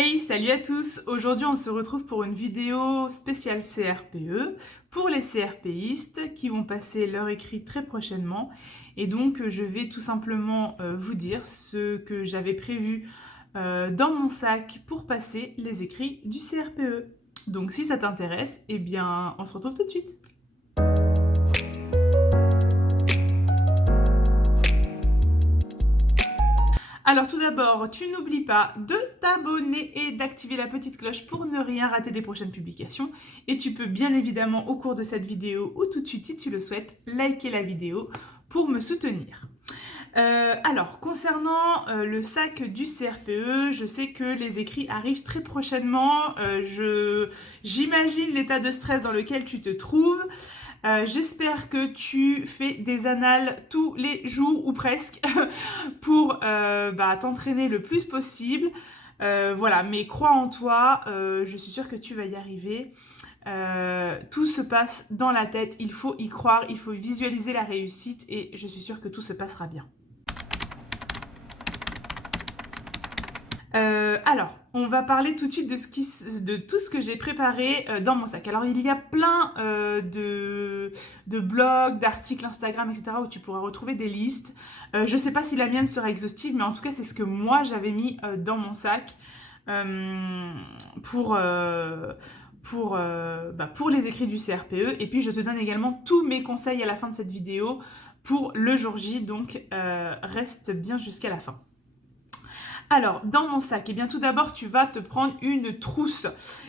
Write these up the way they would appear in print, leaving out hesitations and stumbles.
Hey, salut à tous! Aujourd'hui, on se retrouve pour une vidéo spéciale CRPE pour les CRPistes qui vont passer leur écrit très prochainement. Et donc, je vais tout simplement vous dire ce que j'avais prévu dans mon sac pour passer les écrits du CRPE. Donc, si ça t'intéresse, eh bien, on se retrouve tout de suite. Alors tout d'abord, tu n'oublies pas de t'abonner et d'activer la petite cloche pour ne rien rater des prochaines publications. Et tu peux bien évidemment au cours de cette vidéo ou tout de suite si tu le souhaites, liker la vidéo pour me soutenir. Alors, concernant le sac du CRPE, je sais que les écrits arrivent très prochainement. J'imagine l'état de stress dans lequel tu te trouves. J'espère que tu fais des annales tous les jours ou presque pour t'entraîner le plus possible. Voilà, mais crois en toi, je suis sûre que tu vas y arriver. Tout se passe dans la tête, il faut y croire, il faut visualiser la réussite et je suis sûre que tout se passera bien. Alors, on va parler tout de suite de tout ce que j'ai préparé dans mon sac. Alors, il y a plein de blogs, d'articles Instagram, etc. où tu pourras retrouver des listes. Je ne sais pas si la mienne sera exhaustive, mais en tout cas, c'est ce que moi, j'avais mis dans mon sac pour les écrits du CRPE. Et puis, je te donne également tous mes conseils à la fin de cette vidéo pour le jour J. Donc, reste bien jusqu'à la fin. Alors, dans mon sac, eh bien tout d'abord, tu vas te prendre une trousse.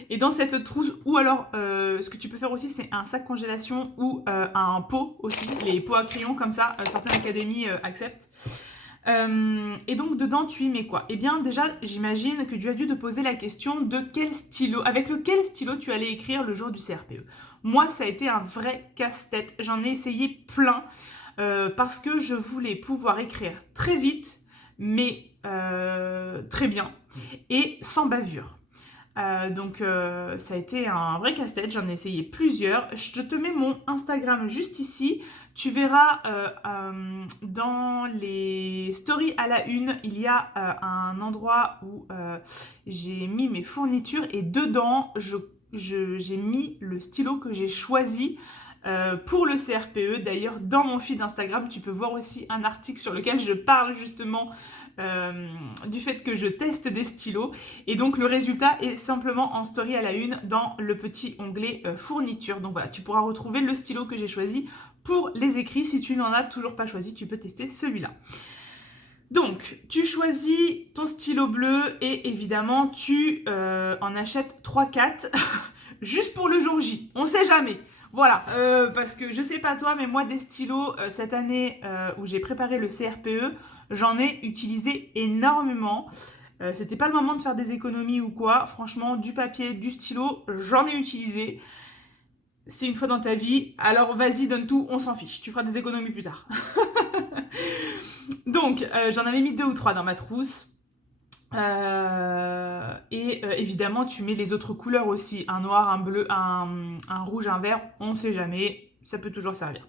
Et dans cette trousse, ou alors, ce que tu peux faire aussi, c'est un sac congélation ou un pot aussi. Les pots à crayons, comme ça, certaines académies acceptent. Et donc, dedans, tu y mets quoi? Eh bien, déjà, j'imagine que tu as dû te poser la question de quel stylo, avec lequel stylo tu allais écrire le jour du CRPE. Moi, ça a été un vrai casse-tête. J'en ai essayé plein parce que je voulais pouvoir écrire très vite, mais très bien et sans bavure. Ça a été un vrai casse-tête, j'en ai essayé plusieurs. Je te mets mon Instagram juste ici. Tu verras dans les stories à la une, il y a un endroit où j'ai mis mes fournitures et dedans, j'ai mis le stylo que j'ai choisi pour le CRPE. D'ailleurs, dans mon feed Instagram, tu peux voir aussi un article sur lequel je parle justement du fait que je teste des stylos. Et donc, le résultat est simplement en story à la une dans le petit onglet fourniture. Donc voilà, tu pourras retrouver le stylo que j'ai choisi pour les écrits. Si tu n'en as toujours pas choisi, tu peux tester celui-là. Donc, tu choisis ton stylo bleu et évidemment, tu en achètes 3-4 juste pour le jour J. On sait jamais. Voilà, parce que je sais pas toi, mais moi des stylos cette année où j'ai préparé le CRPE, j'en ai utilisé énormément. C'était pas le moment de faire des économies ou quoi. Franchement, du papier, du stylo, j'en ai utilisé. C'est une fois dans ta vie, alors vas-y, donne tout, on s'en fiche. Tu feras des économies plus tard. Donc, j'en avais mis 2 ou 3 dans ma trousse. Évidemment, tu mets les autres couleurs aussi. Un noir, un bleu, un rouge, un vert. On ne sait jamais. Ça peut toujours servir.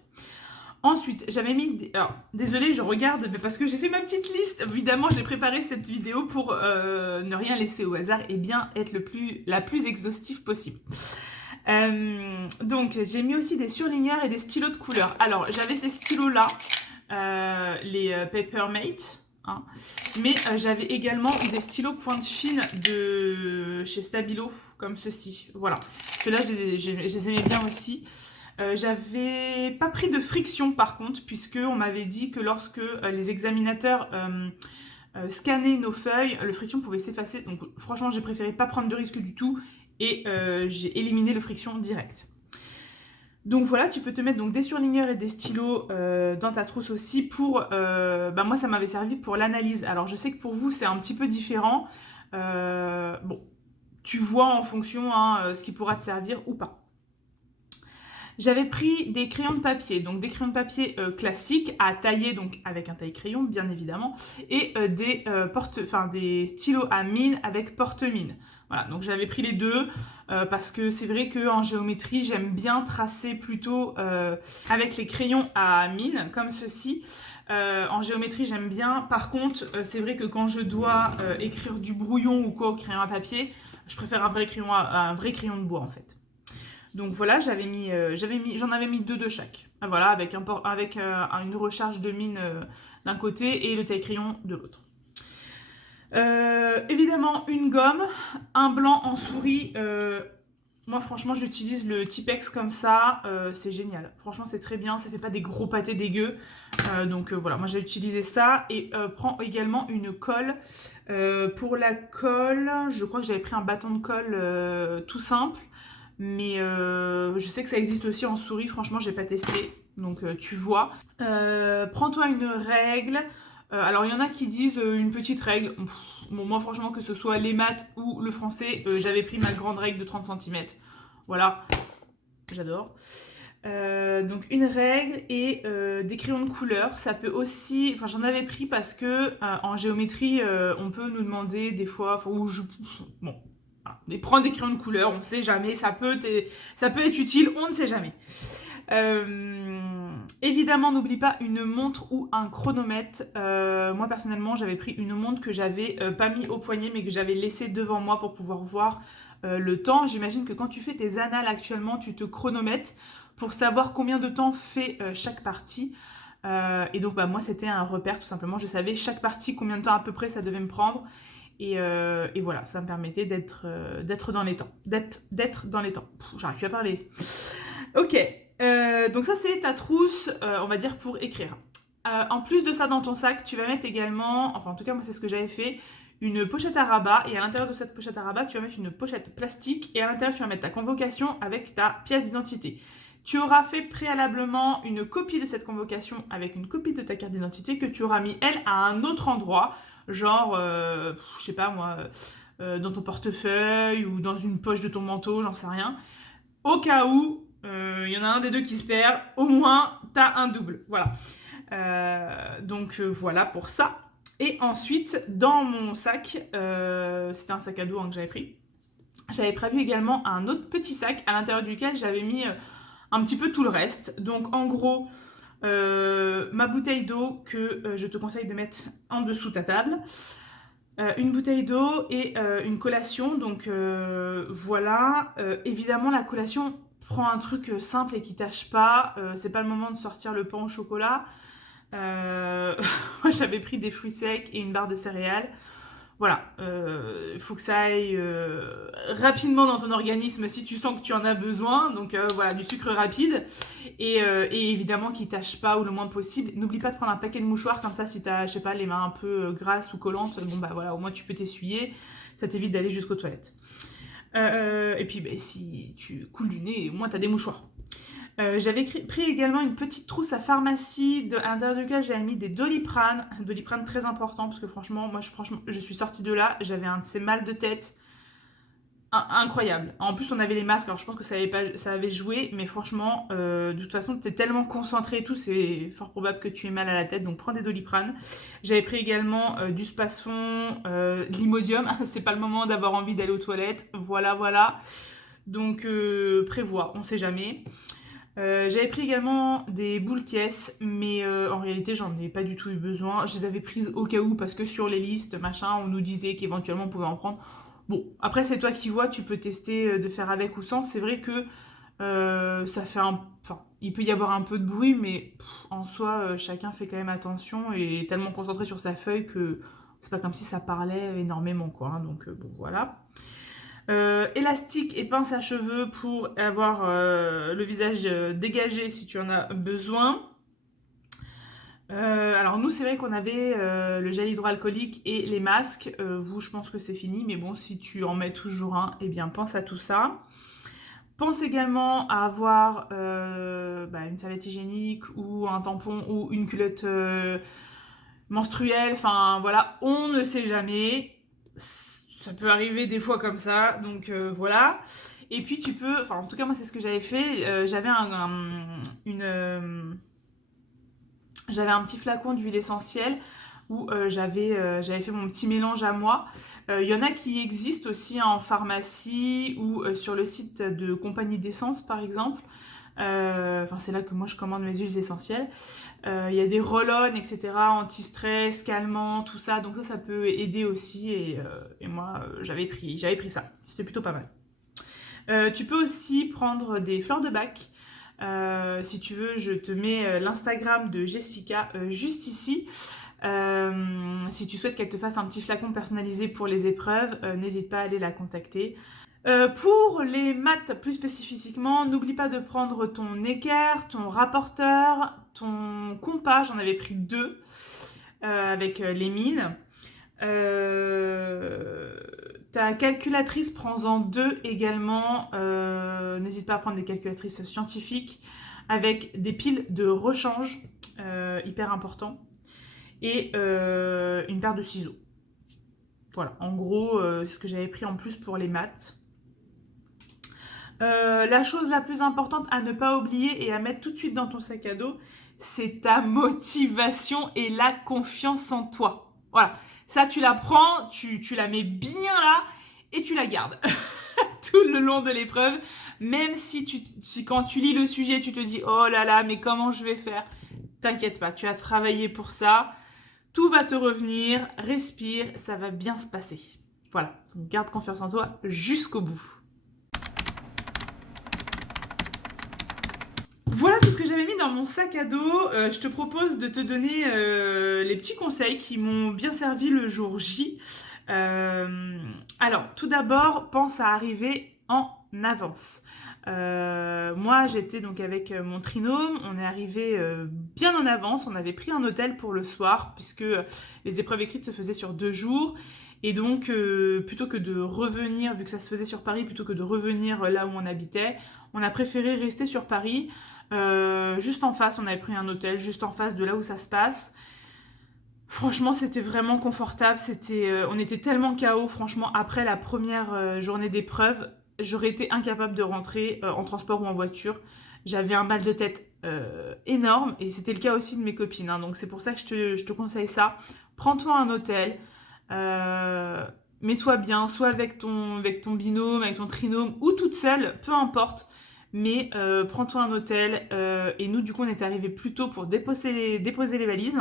Ensuite, j'avais mis... Alors, désolée, je regarde, mais parce que j'ai fait ma petite liste. Évidemment, j'ai préparé cette vidéo pour ne rien laisser au hasard et bien être la plus exhaustive possible. Donc, j'ai mis aussi des surligneurs et des stylos de couleur. Alors, j'avais ces stylos-là, les Papermate. Hein. Mais j'avais également des stylos pointe fine de chez Stabilo, comme ceci. Voilà. Ceux-là, je les aimais bien aussi. J'avais pas pris de friction par contre, puisqu'on m'avait dit que lorsque les examinateurs scannaient nos feuilles, le friction pouvait s'effacer. Donc franchement, j'ai préféré pas prendre de risque du tout et j'ai éliminé le friction direct. Donc voilà, tu peux te mettre donc des surligneurs et des stylos dans ta trousse aussi pour... moi, ça m'avait servi pour l'analyse. Alors, je sais que pour vous, c'est un petit peu différent. Bon, tu vois en fonction ce qui pourra te servir ou pas. J'avais pris des crayons de papier, donc des crayons de papier classiques à tailler, donc avec un taille-crayon bien évidemment, et des stylos à mine avec porte-mine. Voilà, donc j'avais pris les deux parce que c'est vrai qu'en géométrie, j'aime bien tracer plutôt avec les crayons à mine, comme ceci. En géométrie, j'aime bien. Par contre, c'est vrai que quand je dois écrire du brouillon ou quoi au crayon à papier, je préfère un vrai crayon de bois en fait. Donc voilà, j'en avais mis deux de chaque. Voilà, avec une recharge de mine d'un côté et le taille-crayon de l'autre. Évidemment, une gomme, un blanc en souris. Moi, franchement, j'utilise le Tipex comme ça. C'est génial. Franchement, c'est très bien. Ça fait pas des gros pâtés dégueux. Donc voilà, moi j'ai utilisé ça. Et prends également une colle. Pour la colle, je crois que j'avais pris un bâton de colle tout simple. Mais je sais que ça existe aussi en souris, franchement j'ai pas testé, donc tu vois. Prends-toi une règle. Alors il y en a qui disent une petite règle. Bon, moi franchement que ce soit les maths ou le français, j'avais pris ma grande règle de 30 cm. Voilà, j'adore. Donc une règle et des crayons de couleur. Ça peut aussi, enfin j'en avais pris parce que en géométrie on peut nous demander des fois, bon. Mais prends des crayons de couleur, on ne sait jamais, ça peut être utile, on ne sait jamais. Évidemment, n'oublie pas une montre ou un chronomètre. Moi, personnellement, j'avais pris une montre que j'avais pas mis au poignet, mais que j'avais laissée devant moi pour pouvoir voir le temps. J'imagine que quand tu fais tes annales actuellement, tu te chronomètres pour savoir combien de temps fait chaque partie. Et donc, moi, c'était un repère, tout simplement. Je savais chaque partie, combien de temps à peu près ça devait me prendre. Et voilà, ça me permettait d'être dans les temps. D'être dans les temps. J'arrive plus à parler. Ok, donc ça c'est ta trousse, on va dire, pour écrire. En plus de ça, dans ton sac, tu vas mettre également, enfin en tout cas moi c'est ce que j'avais fait, une pochette à rabat. Et à l'intérieur de cette pochette à rabat, tu vas mettre une pochette plastique. Et à l'intérieur, tu vas mettre ta convocation avec ta pièce d'identité. Tu auras fait préalablement une copie de cette convocation avec une copie de ta carte d'identité que tu auras mis, elle, à un autre endroit. Genre, je sais pas moi, dans ton portefeuille ou dans une poche de ton manteau, j'en sais rien. Au cas où il y en a un des deux qui se perd, au moins t'as un double. Voilà. Donc voilà pour ça. Et ensuite, dans mon sac, c'était un sac à dos que j'avais pris. J'avais prévu également un autre petit sac à l'intérieur duquel j'avais mis un petit peu tout le reste. Donc en gros, ma bouteille d'eau que je te conseille de mettre en dessous ta table. Une bouteille d'eau et une collation. Donc voilà. Évidemment, la collation, prends un truc simple et qui tâche pas. C'est pas le moment de sortir le pain au chocolat. Moi, j'avais pris des fruits secs et une barre de céréales. Voilà, il faut que ça aille rapidement dans ton organisme si tu sens que tu en as besoin. Donc voilà, du sucre rapide et évidemment qui tâche pas ou le moins possible. N'oublie pas de prendre un paquet de mouchoirs comme ça si tu as, je sais pas, les mains un peu grasses ou collantes. Bon bah voilà, au moins tu peux t'essuyer, ça t'évite d'aller jusqu'aux toilettes. Et puis si tu coules du nez, au moins tu as des mouchoirs. J'avais pris également une petite trousse à pharmacie à l'intérieur duquel j'avais mis des Doliprane. Doliprane très important parce que franchement, je suis sortie de là, j'avais un de ces mal de tête incroyable. En plus, on avait les masques, alors je pense que ça avait joué, mais franchement, de toute façon, tu es tellement concentré et tout, c'est fort probable que tu aies mal à la tête, donc prends des Doliprane. J'avais pris également du Spasfon, de l'Imodium. C'est pas le moment d'avoir envie d'aller aux toilettes. Voilà. Donc prévois, on sait jamais. J'avais pris également des boules caisses, mais en réalité j'en ai pas du tout eu besoin. Je les avais prises au cas où parce que sur les listes, machin, on nous disait qu'éventuellement on pouvait en prendre. Bon, après c'est toi qui vois, tu peux tester de faire avec ou sans. C'est vrai que ça fait enfin, il peut y avoir un peu de bruit, mais en soi, chacun fait quand même attention et est tellement concentré sur sa feuille que c'est pas comme si ça parlait énormément, quoi. Hein, donc bon, voilà. Élastique et pince à cheveux pour avoir le visage dégagé si tu en as besoin. Alors nous c'est vrai qu'on avait le gel hydroalcoolique et les masques. Vous je pense que c'est fini, mais bon si tu en mets toujours un, eh bien pense à tout ça. Pense également à avoir une serviette hygiénique ou un tampon ou une culotte menstruelle. Enfin voilà, on ne sait jamais. Ça peut arriver des fois comme ça, donc voilà. Et puis tu peux, enfin en tout cas moi c'est ce que j'avais fait, j'avais j'avais un petit flacon d'huile essentielle où j'avais fait mon petit mélange à moi. Il y en a qui existent aussi en pharmacie ou sur le site de compagnie d'essence par exemple. Enfin, c'est là que moi je commande mes huiles essentielles. Il y a des roll-on, etc., anti-stress, calmant, tout ça. Donc ça peut aider aussi. Et moi, j'avais pris ça. C'était plutôt pas mal. Tu peux aussi prendre des fleurs de bac. Si tu veux, je te mets l'Instagram de Jessica juste ici. Si tu souhaites qu'elle te fasse un petit flacon personnalisé pour les épreuves, n'hésite pas à aller la contacter. Pour les maths plus spécifiquement, n'oublie pas de prendre ton équerre, ton rapporteur, ton compas, j'en avais pris 2 avec les mines. Ta calculatrice, prends-en 2 également. N'hésite pas à prendre des calculatrices scientifiques avec des piles de rechange, hyper important, et une paire de ciseaux. Voilà, en gros, c'est ce que j'avais pris en plus pour les maths. La chose la plus importante à ne pas oublier et à mettre tout de suite dans ton sac à dos, c'est ta motivation et la confiance en toi. Voilà, ça tu la prends, tu la mets bien là et tu la gardes tout le long de l'épreuve. Même si quand tu lis le sujet, tu te dis « Oh là là, mais comment je vais faire ?» T'inquiète pas, tu as travaillé pour ça. Tout va te revenir, respire, ça va bien se passer. Voilà, donc garde confiance en toi jusqu'au bout. Voilà tout ce que j'avais mis dans mon sac à dos. Je te propose de te donner les petits conseils qui m'ont bien servi le jour J. Alors, tout d'abord, pense à arriver en avance. Moi, j'étais donc avec mon trinôme. On est arrivé bien en avance. On avait pris un hôtel pour le soir puisque les épreuves écrites se faisaient sur 2 jours. Et donc, plutôt que de revenir, vu que ça se faisait sur Paris, plutôt que de revenir là où on habitait, on a préféré rester sur Paris. Juste en face, on avait pris un hôtel juste en face de là où ça se passe. Franchement, c'était vraiment confortable. On était tellement KO. Franchement, après la première journée d'épreuve, j'aurais été incapable de rentrer en transport ou en voiture. J'avais un mal de tête énorme et c'était le cas aussi de mes copines. Hein. Donc c'est pour ça que je te conseille ça. Prends-toi un hôtel. Mets-toi bien, soit avec ton binôme, avec ton trinôme ou toute seule, peu importe. Mais prends-toi un hôtel. Et nous, du coup, on est arrivés plus tôt pour déposer les valises.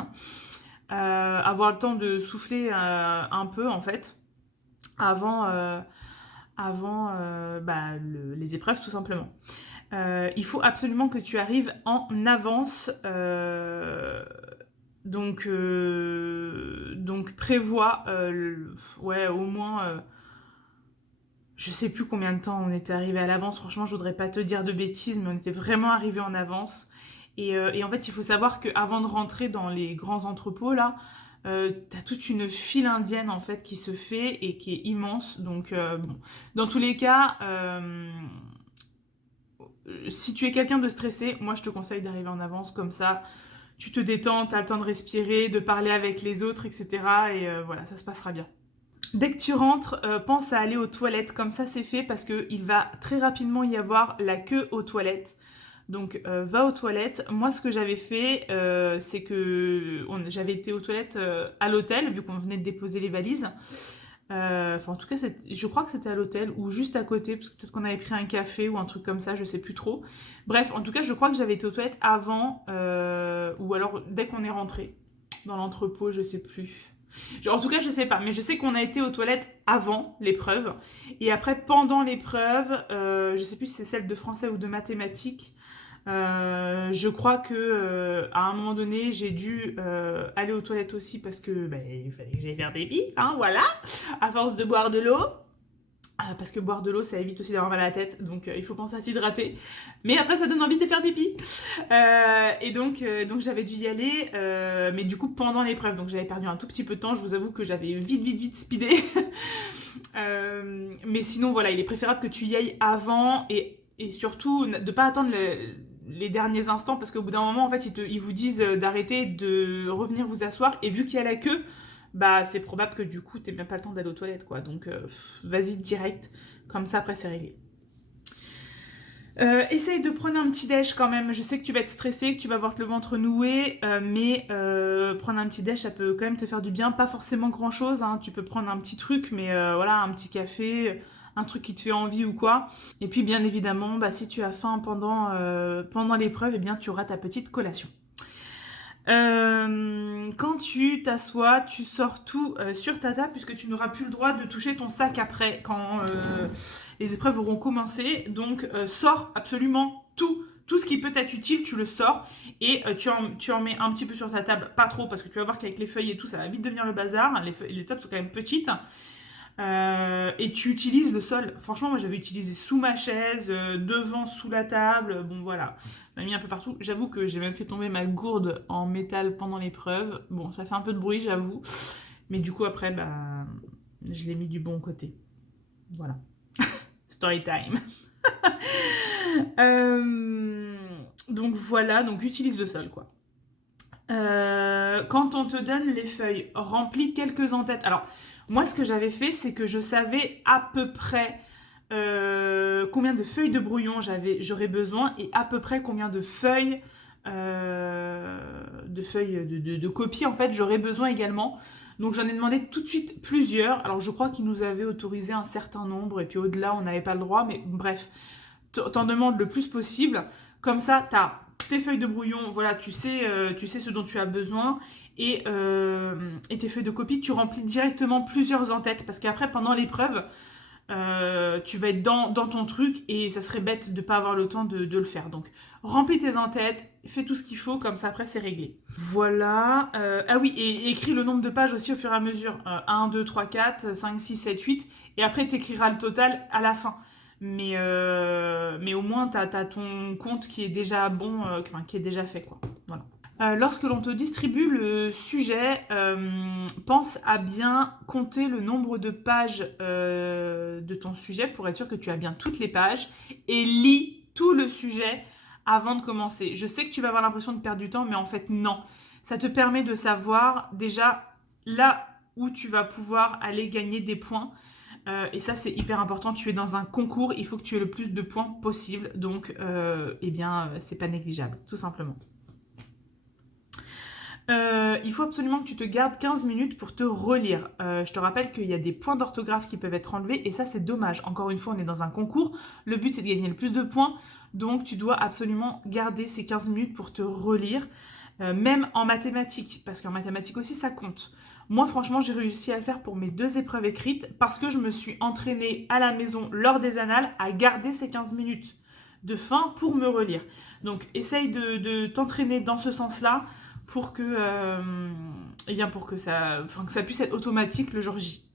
Avoir le temps de souffler un peu, en fait, avant les épreuves, tout simplement. Il faut absolument que tu arrives en avance. Donc prévois au moins je sais plus combien de temps on était arrivé à l'avance. Franchement, je voudrais pas te dire de bêtises, mais on était vraiment arrivé en avance. Et en fait, il faut savoir qu'avant de rentrer dans les grands entrepôts, là, t'as toute une file indienne, en fait, qui se fait et qui est immense. Donc, bon. Dans tous les cas, si tu es quelqu'un de stressé, moi, je te conseille d'arriver en avance comme ça. Tu te détends, t'as le temps de respirer, de parler avec les autres, etc. Et voilà, ça se passera bien. Dès que tu rentres, pense à aller aux toilettes, comme ça c'est fait parce qu'il va très rapidement y avoir la queue aux toilettes. Donc va aux toilettes. Moi ce que j'avais fait, c'est que j'avais été aux toilettes à l'hôtel, vu qu'on venait de déposer les valises. Enfin en tout cas, je crois que c'était à l'hôtel ou juste à côté, parce que peut-être qu'on avait pris un café ou un truc comme ça, je sais plus trop. Bref, en tout cas je crois que j'avais été aux toilettes avant, ou alors dès qu'on est rentré dans l'entrepôt, je sais plus. En tout cas, je sais pas, mais je sais qu'on a été aux toilettes avant l'épreuve. Et après, pendant l'épreuve, je sais plus si c'est celle de français ou de mathématiques, je crois que à un moment donné, j'ai dû aller aux toilettes aussi parce que il fallait que j'aille faire pipi, hein, voilà, à force de boire de l'eau. Parce que boire de l'eau, ça évite aussi d'avoir mal à la tête, donc il faut penser à s'hydrater. Mais après, ça donne envie de faire pipi. Et donc j'avais dû y aller, mais du coup pendant l'épreuve, donc j'avais perdu un tout petit peu de temps. Je vous avoue que j'avais vite speedé. Mais sinon, voilà, il est préférable que tu y ailles avant et surtout de ne pas attendre les derniers instants, parce qu'au bout d'un moment, en fait, ils vous disent d'arrêter, de revenir vous asseoir, et vu qu'il y a la queue, bah c'est probable que du coup t'aies même pas le temps d'aller aux toilettes, quoi. Donc vas-y direct, comme ça après c'est réglé. Essaye de prendre un petit déj quand même. Je sais que tu vas être stressé, que tu vas avoir le ventre noué, mais prendre un petit déj, ça peut quand même te faire du bien. Pas forcément grand-chose, hein. Tu peux prendre un petit truc, mais voilà, un petit café, un truc qui te fait envie ou quoi. Et puis bien évidemment, bah, si tu as faim pendant l'épreuve, eh bien tu auras ta petite collation. Quand tu t'assois, tu sors tout sur ta table puisque tu n'auras plus le droit de toucher ton sac après quand les épreuves auront commencé. Donc sors absolument tout ce qui peut être utile, tu le sors et tu en mets un petit peu sur ta table, pas trop parce que tu vas voir qu'avec les feuilles et tout, ça va vite devenir le bazar. Les tables sont quand même petites. Et tu utilises le sol. Franchement, moi j'avais utilisé sous ma chaise, devant, sous la table. Bon voilà, on a mis un peu partout. J'avoue que j'ai même fait tomber ma gourde en métal pendant l'épreuve. Bon, ça fait un peu de bruit, j'avoue. Mais du coup, après, bah, je l'ai mis du bon côté. Voilà. Story time. Donc voilà, donc utilise le sol quoi. Quand on te donne les feuilles, remplis quelques en tête. Alors, moi, ce que j'avais fait, c'est que je savais à peu près combien de feuilles de brouillon j'aurais besoin et à peu près combien de feuilles de copies, en fait, j'aurais besoin également. Donc, j'en ai demandé tout de suite plusieurs. Alors, je crois qu'ils nous avaient autorisé un certain nombre et puis au-delà, on n'avait pas le droit. Mais bref, t'en demandes le plus possible. Comme ça, t'as tes feuilles de brouillon, voilà, tu sais ce dont tu as besoin. Et tes feuilles de copie, tu remplis directement plusieurs en tête. Parce qu'après, pendant l'épreuve, tu vas être dans ton truc et ça serait bête de ne pas avoir le temps de le faire. Donc, remplis tes en-têtes, fais tout ce qu'il faut, comme ça après c'est réglé. Voilà. Ah oui, et écris le nombre de pages aussi au fur et à mesure. 1, 2, 3, 4, 5, 6, 7, 8. Et après, tu écriras le total à la fin. Mais au moins, tu as ton compte qui est déjà bon, qui est déjà fait, quoi. Voilà. Lorsque l'on te distribue le sujet, pense à bien compter le nombre de pages de ton sujet pour être sûr que tu as bien toutes les pages et lis tout le sujet avant de commencer. Je sais que tu vas avoir l'impression de perdre du temps, mais en fait non. Ça te permet de savoir déjà là où tu vas pouvoir aller gagner des points. Et ça, c'est hyper important. Tu es dans un concours, il faut que tu aies le plus de points possible. Donc, eh bien, c'est pas négligeable, tout simplement. Il faut absolument que tu te gardes 15 minutes pour te relire. Je te rappelle qu'il y a des points d'orthographe qui peuvent être enlevés et ça c'est dommage. Encore une fois, on est dans un concours. Le but c'est de gagner le plus de points. Donc tu dois absolument garder ces 15 minutes pour te relire. Même en mathématiques, parce qu'en mathématiques aussi ça compte. Moi franchement j'ai réussi à le faire pour mes 2 épreuves écrites parce que je me suis entraînée à la maison lors des annales à garder ces 15 minutes de fin pour me relire. Donc essaye de t'entraîner dans ce sens-là pour que, pour que ça puisse être automatique le jour J.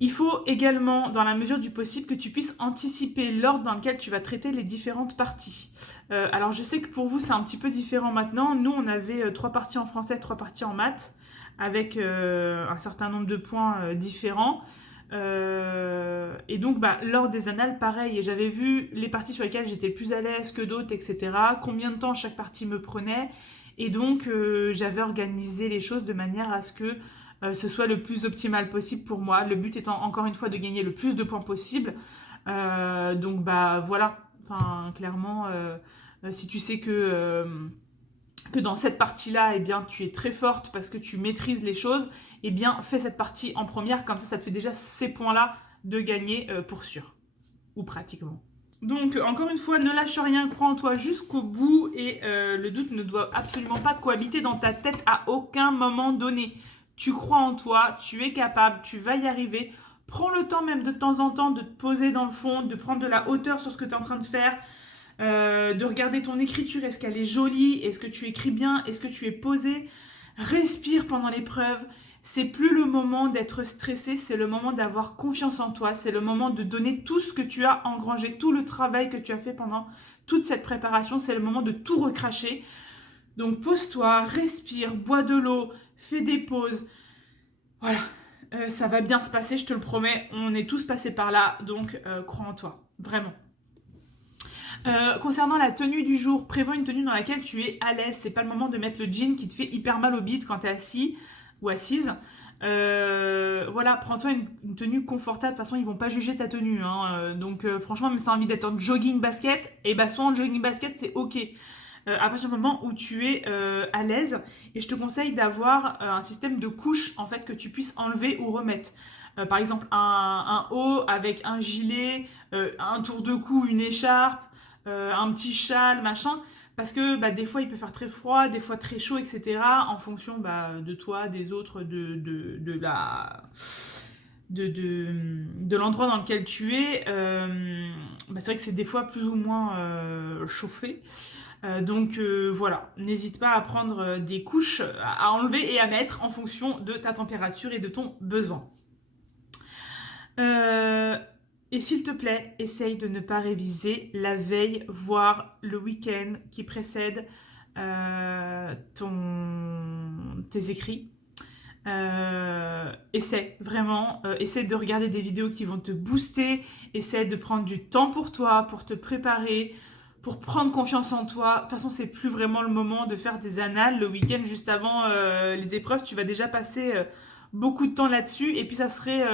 Il faut également, dans la mesure du possible, que tu puisses anticiper l'ordre dans lequel tu vas traiter les différentes parties. Alors je sais que pour vous c'est un petit peu différent maintenant. Nous on avait 3 parties en français, 3 parties en maths, avec un certain nombre de points différents. Et donc lors des annales pareil, j'avais vu les parties sur lesquelles j'étais plus à l'aise que d'autres, etc. Combien de temps chaque partie me prenait. Et donc j'avais organisé les choses de manière à ce que ce soit le plus optimal possible pour moi. Le but étant encore une fois de gagner le plus de points possible. Donc voilà, enfin clairement si tu sais que dans cette partie-là, eh bien, tu es très forte parce que tu maîtrises les choses, eh bien, fais cette partie en première, comme ça te fait déjà ces points-là de gagner pour sûr, ou pratiquement. Donc, encore une fois, ne lâche rien, crois en toi jusqu'au bout et le doute ne doit absolument pas cohabiter dans ta tête à aucun moment donné. Tu crois en toi, tu es capable, tu vas y arriver. Prends le temps même de temps en temps de te poser dans le fond, de prendre de la hauteur sur ce que tu es en train de faire. De regarder ton écriture, est-ce qu'elle est jolie, est-ce que tu écris bien, est-ce que tu es posé. Respire pendant l'épreuve. C'est plus le moment d'être stressé, c'est le moment d'avoir confiance en toi, c'est le moment de donner tout ce que tu as engrangé, tout le travail que tu as fait pendant toute cette préparation, c'est le moment de tout recracher. Donc pose-toi, respire, bois de l'eau, fais des pauses. Voilà, ça va bien se passer, je te le promets, on est tous passés par là, donc crois en toi, vraiment. Concernant la tenue du jour, prévois une tenue dans laquelle tu es à l'aise. C'est pas le moment de mettre le jean qui te fait hyper mal au bide quand tu es assis ou assise. Voilà, prends-toi une tenue confortable. De toute façon, ils vont pas juger ta tenue. Hein. Donc, franchement, même si tu as envie d'être en jogging basket, et bah, soit en jogging basket, c'est ok. À partir du moment où tu es à l'aise. Et je te conseille d'avoir un système de couches en fait que tu puisses enlever ou remettre. Par exemple, un haut avec un gilet, un tour de cou, une écharpe, un petit châle, machin. Parce que bah, des fois, il peut faire très froid, des fois très chaud, etc. En fonction bah, de toi, des autres, de l'endroit dans lequel tu es. Bah, c'est vrai que c'est des fois plus ou moins chauffé. Donc voilà, n'hésite pas à prendre des couches à enlever et à mettre en fonction de ta température et de ton besoin. Et s'il te plaît, essaye de ne pas réviser la veille, voire le week-end qui précède tes écrits. Essaie vraiment, essaie de regarder des vidéos qui vont te booster, essaie de prendre du temps pour toi, pour te préparer, pour prendre confiance en toi. De toute façon, c'est plus vraiment le moment de faire des annales le week-end juste avant les épreuves. Tu vas déjà passer beaucoup de temps là-dessus et puis ça serait...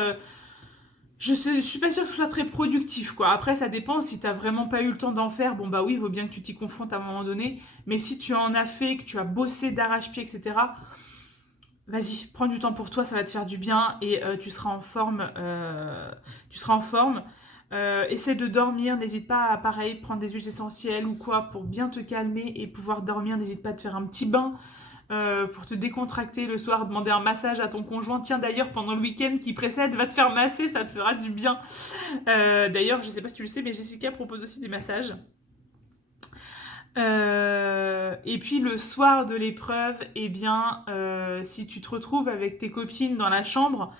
je suis pas sûre que ce soit très productif, quoi. Après, ça dépend. Si t'as vraiment pas eu le temps d'en faire, bon bah oui, il vaut bien que tu t'y confrontes à un moment donné. Mais si tu en as fait, que tu as bossé d'arrache-pied, etc., vas-y, prends du temps pour toi, ça va te faire du bien et tu seras en forme. Essaie de dormir, n'hésite pas à pareil prendre des huiles essentielles ou quoi pour bien te calmer et pouvoir dormir. N'hésite pas à te faire un petit bain pour te décontracter le soir, demander un massage à ton conjoint. Tiens d'ailleurs pendant le week-end qui précède, va te faire masser, ça te fera du bien. D'ailleurs, je sais pas si tu le sais, mais Jessica propose aussi des massages. Et puis le soir de l'épreuve, eh bien, si tu te retrouves avec tes copines dans la chambre,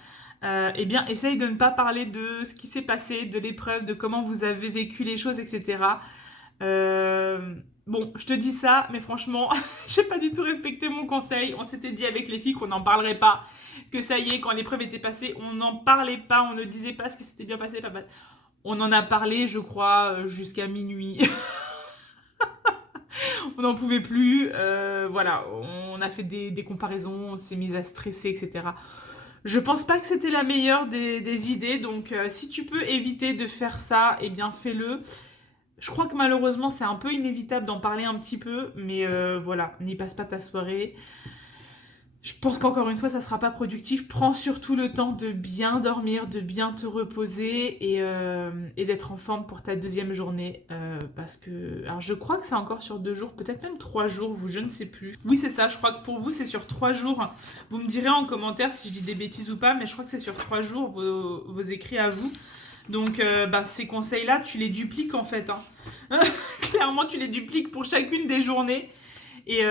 eh bien, essaye de ne pas parler de ce qui s'est passé, de l'épreuve, de comment vous avez vécu les choses, etc. Bon, je te dis ça, mais franchement, j'ai pas du tout respecté mon conseil. On s'était dit avec les filles qu'on n'en parlerait pas, que ça y est, quand l'épreuve était passée, on n'en parlait pas, on ne disait pas ce qui s'était bien passé. On en a parlé, je crois, jusqu'à minuit. On n'en pouvait plus. Voilà, on a fait des comparaisons, on s'est mis à stresser, etc. Je pense pas que c'était la meilleure des idées, donc si tu peux éviter de faire ça, eh bien fais-le. Je crois que malheureusement c'est un peu inévitable d'en parler un petit peu, mais voilà, n'y passe pas ta soirée. Je pense qu'encore une fois, ça sera pas productif. Prends surtout le temps de bien dormir, de bien te reposer et d'être en forme pour ta deuxième journée. Parce que, alors je crois que c'est encore sur 2 jours, peut-être même 3 jours, je ne sais plus. Oui, c'est ça, je crois que pour vous, c'est sur 3 jours. Vous me direz en commentaire si je dis des bêtises ou pas, mais je crois que c'est sur 3 jours vos écrits à vous. Donc, ces conseils-là, tu les dupliques en fait. Hein. Clairement, tu les dupliques pour chacune des journées. Et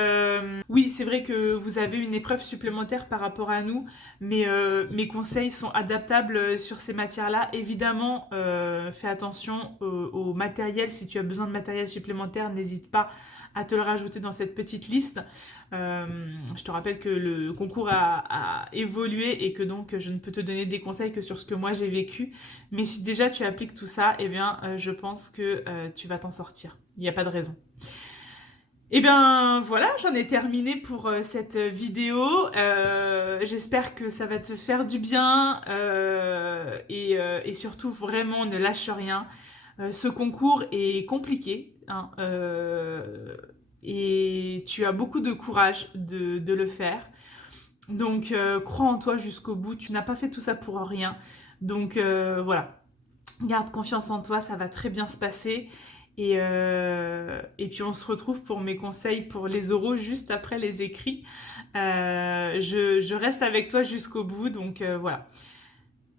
oui, c'est vrai que vous avez une épreuve supplémentaire par rapport à nous, mais mes conseils sont adaptables sur ces matières-là. Évidemment, fais attention au matériel. Si tu as besoin de matériel supplémentaire, n'hésite pas à te le rajouter dans cette petite liste. Je te rappelle que le concours a évolué et que donc je ne peux te donner des conseils que sur ce que moi j'ai vécu. Mais si déjà tu appliques tout ça, eh bien, je pense que tu vas t'en sortir. Il n'y a pas de raison. Et bien voilà, j'en ai terminé pour cette vidéo. J'espère que ça va te faire du bien et surtout vraiment ne lâche rien. Ce concours est compliqué hein, et tu as beaucoup de courage de le faire. Donc crois en toi jusqu'au bout, tu n'as pas fait tout ça pour rien. Donc voilà, garde confiance en toi, ça va très bien se passer. Et puis on se retrouve pour mes conseils pour les oraux juste après les écrits. Je reste avec toi jusqu'au bout, donc voilà.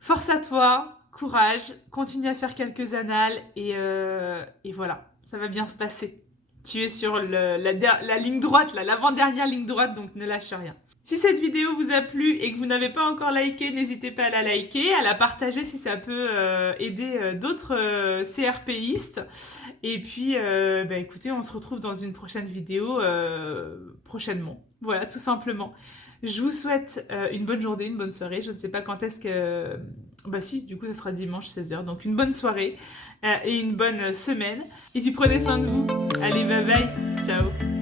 Force à toi, courage, continue à faire quelques annales et voilà, ça va bien se passer. Tu es sur la ligne droite, l'avant-dernière ligne droite, donc ne lâche rien. Si cette vidéo vous a plu et que vous n'avez pas encore liké, n'hésitez pas à la liker, à la partager si ça peut aider d'autres CRPistes. Et puis, écoutez, on se retrouve dans une prochaine vidéo prochainement. Voilà, tout simplement. Je vous souhaite une bonne journée, une bonne soirée. Je ne sais pas quand est-ce que... Bah si, du coup, ça sera dimanche 16h. Donc, une bonne soirée et une bonne semaine. Et puis, prenez soin de vous. Allez, bye bye. Ciao.